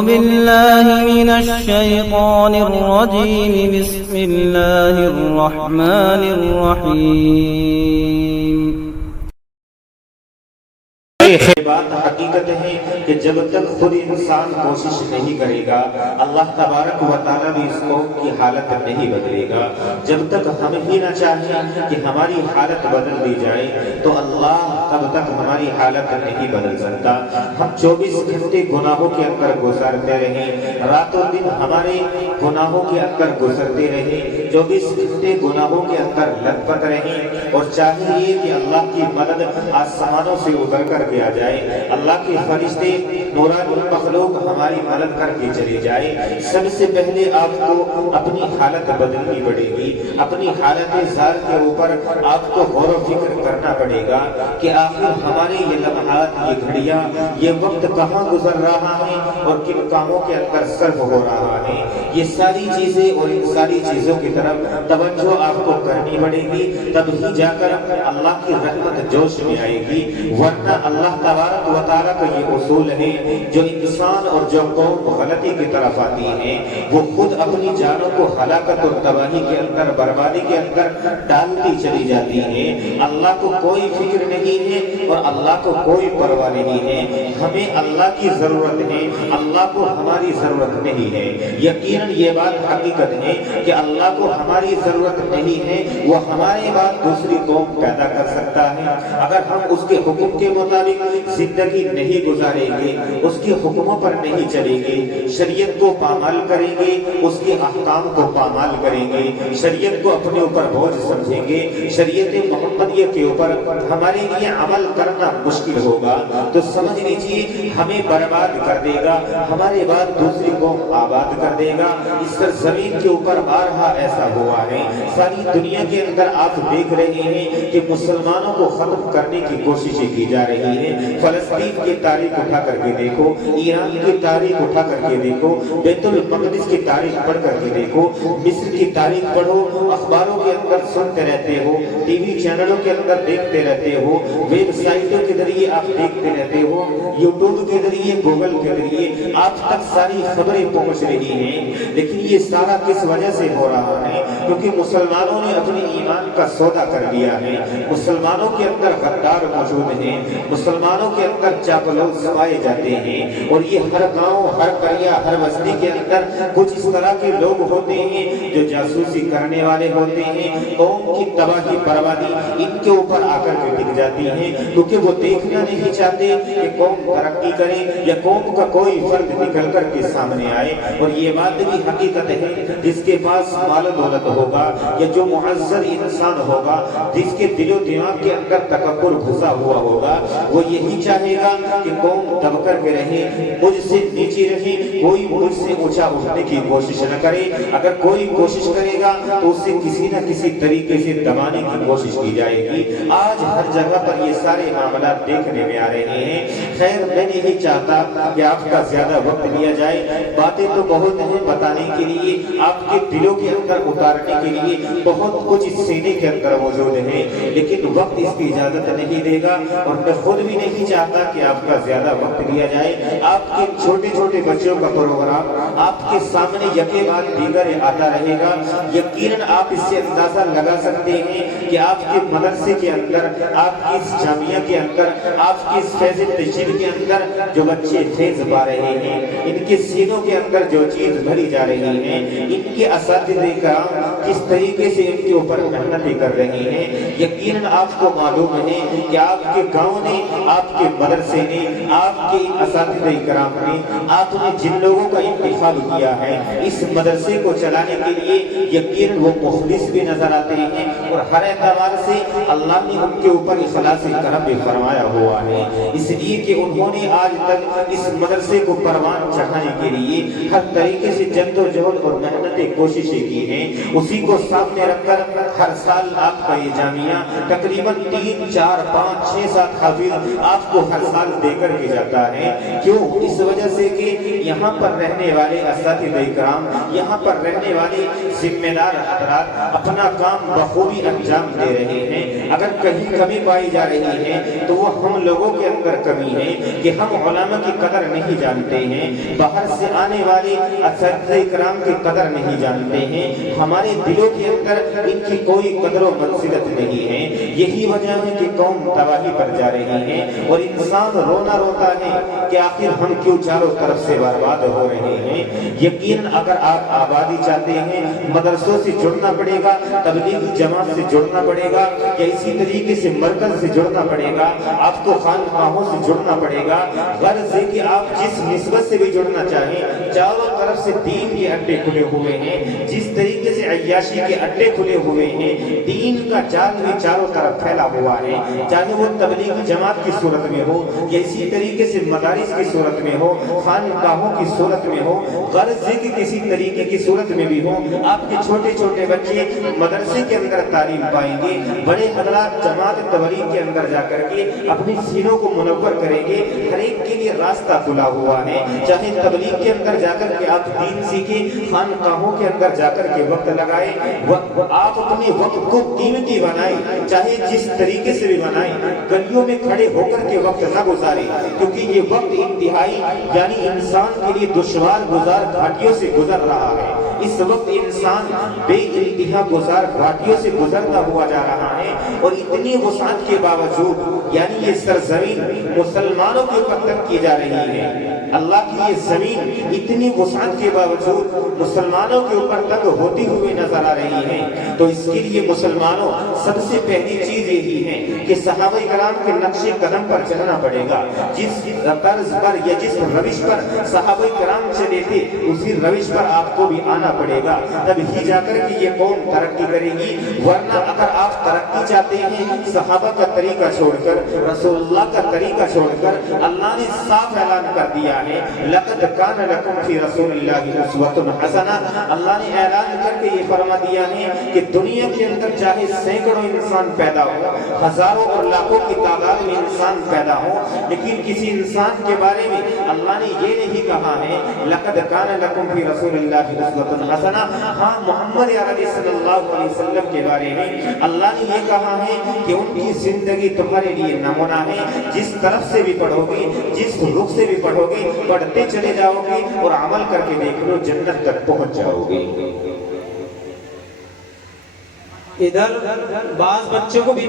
بالله من الشيطان الرجيم بسم الله الرحمن الرحيم بات حقیقت ہے کہ جب تک خود انسان کوشش نہیں کرے گا اللہ تبارک و تعالیٰ بھی اس قوم کی حالت نہیں بدلے گا. جب تک ہم ہی نہ چاہیں کہ ہماری حالت بدل دی جائے تو اللہ تب تک ہماری حالت نہیں بدل سکتا. ہم 24 گھنٹے گناہوں کے اندر گزارتے رہیں, رات و دن ہمارے گناہوں کے اندر گزرتے رہیں, 24 گھنٹے گناہوں کے اندر لت پت رہیں اور چاہیے کہ اللہ کی مدد آسمانوں سے اتر کر کے آ جائے, اللہ کے فرشتے نورانی مخلوق ہماری مدد کر کے چلے جائے. سب سے پہلے آپ کو اپنی حالت بدلنی پڑے گی. اپنی حالت ظاہر کے اوپر آپ کو غور و فکر کرنا پڑے گا کہ آخر ہمارے یہ لمحات, یہ گھڑیاں, یہ وقت کہاں گزر رہا ہے اور کن کاموں کے اندر صرف ہو رہا ہے. یہ ساری چیزیں اور ان ساری چیزوں کی طرف توجہ آپ کو کرنی پڑے گی, تب ہی جا کر اللہ کی رحمت جوش میں آئے گی. ورنہ اللہ تبارک و تعالیٰ کا یہ اصول ہے, جو انسان اور جو قوم غلطی کی طرف آتی ہے وہ خود اپنی جانوں کو ہلاکت اور تباہی کے اندر, بربادی کے اندر ڈالتی چلی جاتی ہے. اللہ کو کوئی فکر نہیں ہے اور اللہ کو کوئی پرواہ نہیں ہے. ہمیں اللہ کی ضرورت ہے, اللہ کو ہماری ضرورت نہیں ہے. یقیناً یہ بات حقیقت ہے کہ اللہ کو ہماری ضرورت نہیں ہے, وہ ہمارے بعد دوسری قوم پیدا کر سکتا ہے. اگر ہم اس کے حکم کے مطابق زندگی نہیں گزاریں گے, اس کے حکموں پر نہیں چلیں گے, شریعت کو پامال کریں گے, اس کے احکام کو پامال کریں گے, شریعت کو اپنے اوپر بوجھ سمجھیں گے, شریعت محمدیہ کے اوپر ہمارے لیے عمل کرنا مشکل ہوگا, تو سمجھ لیجیے ہمیں برباد کر دے گا, ہمارے بعد دوسری قوم آباد کر دے گا. اس زمین کے اوپر بارہا ایسا ہوا ہے. ساری دنیا کے اندر آپ دیکھ رہے ہیں کہ مسلمانوں کو ختم کرنے کی کوششیں کی جا رہی ہیں. فلسطین کی تاریخ اٹھا کر کے دیکھو, ایران کی تاریخ اٹھا کر کے دیکھو, بیت المقدس کی تاریخ پڑھ کر کے دیکھو, مصر کی تاریخ پڑھو, اخباروں کے اندر سنتے رہتے ہو, ٹی وی چینلوں کے اندر دیکھتے رہتے ہو, ویب سائٹوں کے ذریعے آپ دیکھتے رہتے ہو, یوٹیوب کے ذریعے, گوگل کے ذریعے آپ تک ساری خبریں پہنچ رہی ہیں. لیکن یہ سارا کس وجہ سے ہو رہا ہے؟ کیونکہ مسلمانوں نے اپنے ایمان کا سودا کر لیا ہے. مسلمانوں کے اندر غدار موجود ہیں, مسلمانوں کے اندر چاپلوس پائے جاتے ہیں, اور یہ ہر گاؤں, ہر قریہ, ہر بستی کے اندر کچھ اس طرح کے لوگ ہوتے ہیں جو جاسوسی کرنے والے ہوتے ہیں. قوم کی تباہی بربادی ان کے اوپر آ کر کے ٹک جاتی ہے, کیونکہ وہ دیکھنا نہیں چاہتے کہ قوم ترقی کرے یا قوم کا کوئی فرد نکل کر کے سامنے آئے. اور یہ بات بھی حقیقت ہے, جس کے پاس مال و دولت ہوگا یا جو معزز انسان ہوگا, جس کے دل و دماغ کے اندر تکبر گھسا ہوا ہوگا, وہ یہی چاہے گا کہ قوم دب کر کے رہے, مجھ سے نیچے رہے, کوئی مجھ سے اونچا اٹھنے کی کوشش نہ کرے. اگر کوئی کوشش کرے گا تو اسے کسی نہ کسی طریقے سے دبانے کی کوشش کی جائے گی. آج ہر جگہ پر یہ سارے معاملات دیکھنے میں آ رہے ہیں. خیر, میں نہیں چاہتا کہ آپ کا زیادہ وقت لیا جائے. باتیں تو بہت ہیں بتانے کے لیے, آپ کے دلوں کے اندر اتارنے کے لیے بہت کچھ اس سینے کے اندر موجود ہے, لیکن وقت اس کی اجازت نہیں دے گا, اور میں خود بھی نہیں چاہتا کہ آپ کا زیادہ وقت لیا جائے. آپ کے چھوٹے چھوٹے بچوں کا پروگرام آپ کے سامنے یکے بعد دیگر آتا رہے گا. یقیناً آپ اس سے اندازہ لگا سکتے ہیں کہ آپ کے مدرسے کے اندر, آپ کی اس جامعہ کے اندر, آپ کی اس فیض تشہیر کے اندر جو بچے فیض پا رہے ہیں, ان کے سینوں کے اندر جو چیز بھری جا رہی ہے, ان کے اساتذہ کرام کس طریقے سے ان کے اوپر محنتیں کر رہے ہیں. یقیناً آپ کو معلوم ہے کہ آپ کے گاؤں نے, آپ کے مدرسے نے, آپ کے اساتذہ کرام نے, آپ نے جن لوگوں کا انتخاب کیا ہے اس مدرسے کو چلانے کے لیے, یقیناً وہ مخلص بھی نظر آتے ہیں, اور ہر اعتبار سے اللہ نے ان کے اوپر اخلاص کرم بھی فرمایا ہوا ہے. اس لیے کہ انہوں نے آج تک اس مدرسے کو پروان چڑھانے کے لیے ہر طریقے سے جد و جہد اور محنتیں کوششیں کی ہیں. اسی اسی کو سامنے رکھ کر ہر سال آپ کا یہ جامعہ تقریباً 3 4 5 6 7 حافظ آپ کو ہر سال دے کر کے جاتا ہے۔ کیوں؟ اس وجہ سے کہ یہاں پر رہنے والے اساتذہ کرام، یہاں پر رہنے والے ذمہ دار حضرات اپنا کام بخوبی انجام دے رہے ہیں۔ اگر کہیں کمی پائی جا رہی ہے تو وہ ہم لوگوں کے اندر کمی ہے کہ ہم علماء کی قدر نہیں جانتے ہیں، باہر سے آنے والے اساتذہ کرام کی قدر نہیں جانتے ہیں، ہمارے دلوں کے اندر ان کی کوئی قدر و منزلت نہیں ہے۔ یہی وجہ ہے کہ قوم تباہی پر جا رہی ہے اور انسان رونا روتا ہے کہ آخر ہم کیوں چاروں طرف سے برباد ہو رہے ہیں۔ یقیناً اگر آپ آبادی چاہتے ہیں، مدرسوں سے جڑنا پڑے گا، تبلیغی جماعت سے جڑنا پڑے گا، یا اسی طریقے سے مرکز سے جڑنا پڑے گا، آپ کو خانقاہوں سے جڑنا پڑے گا۔ غرض ہے کہ آپ جس نسبت سے بھی جڑنا چاہیں، چاروں طرف سے دین کے اڈے کھلے ہوئے ہیں، جس طریقے سے عیاشی کے اڈے کھلے ہوئے ہیں، دین کا جال بھی چاروں طرف پھیلا ہوا ہے، چاہے وہ تبلیغی جماعت کی صورت میں ہو یا اسی طریقے سے مدارس کی صورت میں ہو، خانقاہوں کی صورت میں ہو، غرض ہے کہ کسی طریقے کی صورت میں بھی ہو، آپ کے چھوٹے چھوٹے بچے مدرسے کے اندر تعلیم پائیں گے، بڑے حضرات جماعت تبلیغ کے اندر جا کر کے اپنی سینوں کو منور کریں گے۔ ہر ایک کے لیے راستہ کھلا ہوا ہے، چاہے تبلیغ کے اندر جا کر کے آپ دین سیکھیں، خانقاہوں کے اندر جا کر کے وقت لگائیں، آپ اپنے وقت کو قیمتی بنائیں، چاہے جس طریقے سے بھی بنائیں، گلیوں میں کھڑے ہو کر کے وقت نہ گزاریں، کیونکہ یہ وقت انتہائی یعنی انسان کے لیے دشوار گزار گھاٹیوں سے گزر رہا ہے۔ اس وقت انسان بے انتہا گزار گھاٹیوں سے گزرتا ہوا جا رہا ہے، اور اتنی وسعت کے باوجود یعنی یہ سرزمین مسلمانوں کے اوپر تنگ کی جا رہی ہے۔ اللہ کی یہ زمین اتنی وسعت کے باوجود مسلمانوں کے اوپر تنگ ہوتی ہوئی نظر آ رہی ہے، تو اس کے لیے مسلمانوں سب سے پہلی چیز یہی ہے کہ صحابہ کرام کے نقش قدم پر چلنا پڑے گا۔ جس طرز پر یا جس روش پر صحابہ کرام چلے تھے اسی روش پر آپ کو بھی آنا پڑے گا، تب ہی جا کر کے یہ قوم ترقی کرے گی۔ ورنہ اگر آپ ترقی چاہتے ہیں صحابہ کا طریقہ چھوڑ کر، رسول اللہ کا طریقہ چھوڑ کر، اللہ نے صاف اعلان کر دیا ہے لقد کان لکم فی رسول اللہ اسوۃ حسنہ، اللہ نے اعلان کر کے یہ فرما دیا ہے کہ دنیا کے اندر چاہے سینکڑوں انسان پیدا ہو، ہزاروں اور لاکھوں کی تعداد میں انسان پیدا ہو، لیکن کسی انسان کے بارے میں اللہ نے یہ نہیں کہا ہے لقد کان لکم فی رسول اللہ اسوۃ حسنہ۔ ہاں محمد عربی صلی اللہ علیہ وسلم کے بارے میں اللہ نے یہ کہا ہے کہ ان کی زندگی تمہارے لیے نمونہ ہے، جس طرف سے بھی پڑھو گے، جس رخ سے بھی پڑھو گے، پڑھتے چلے جاؤ گے اور عمل کر کے دیکھ لو جنت تک پہنچ جاؤ گے۔ ادھر بعض بچوں کو بھی